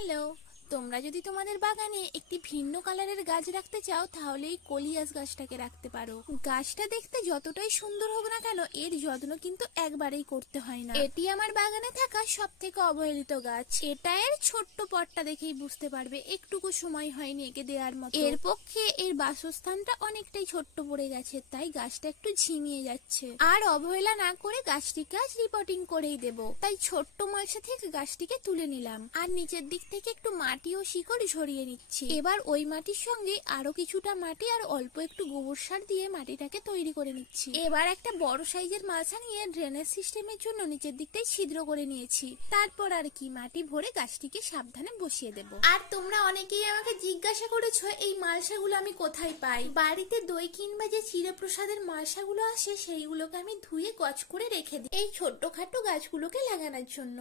Hello, তোমরা যদি তোমাদের বাগানে একটি ভিন্ন কালারের গাছ রাখতে চাও তাহলে এই কলিয়াস গাছটাকে রাখতে পারো। গাছটা দেখতে যতটাই সুন্দর হোক না কেন এর যত্ন কিন্তু একবারেই করতে হয় না। এটি আমার বাগানে থাকা সব থেকে অবহেলিত গাছ। এটা এর ছোট্ট পটটা দেখেই বুঝতে পারবে একটুকু সময় হয়নি একে দেওয়ার মতো। এর পক্ষে এর বাসস্থানটা অনেকটাই ছোট্ট পড়ে গেছে, তাই গাছটা একটু ঝিমিয়ে যাচ্ছে। আর অবহেলা না করে গাছটিকে আজ রিপোর্টিং করেই দেব, তাই ছোট্ট মালসা থেকে গাছটিকে তুলে নিলাম আর নিচের দিক থেকে একটু মাটি ও শিকড় ঝরিয়ে নিচ্ছি। এবার ওই মাটির সঙ্গে আরো কিছুটা মাটি আর অল্প একটু গোবর সার দিয়ে মাটিটাকে তৈরি করে নিচ্ছি। এবার একটা বড় সাইজের মালসা নিয়ে ড্রেনেজ সিস্টেমের জন্য নিচের দিকটাই ছিদ্র করে নিয়েছি। তারপর আর কি মাটি ভরে গাছটিকে সাবধানে বসিয়ে দেব। আর তোমরা অনেকেই আমাকে জিজ্ঞাসা করেছো এই মালসাগুলো আমি কোথায় পাই। বাড়িতে দই কিংবা যে চিরপ্রসাদের মালসাগুলো আসে সেইগুলোকে আমি ধুয়ে গছ করে রেখে দিই এই ছোট্টখাটো গাছগুলোকে লাগানোর জন্য।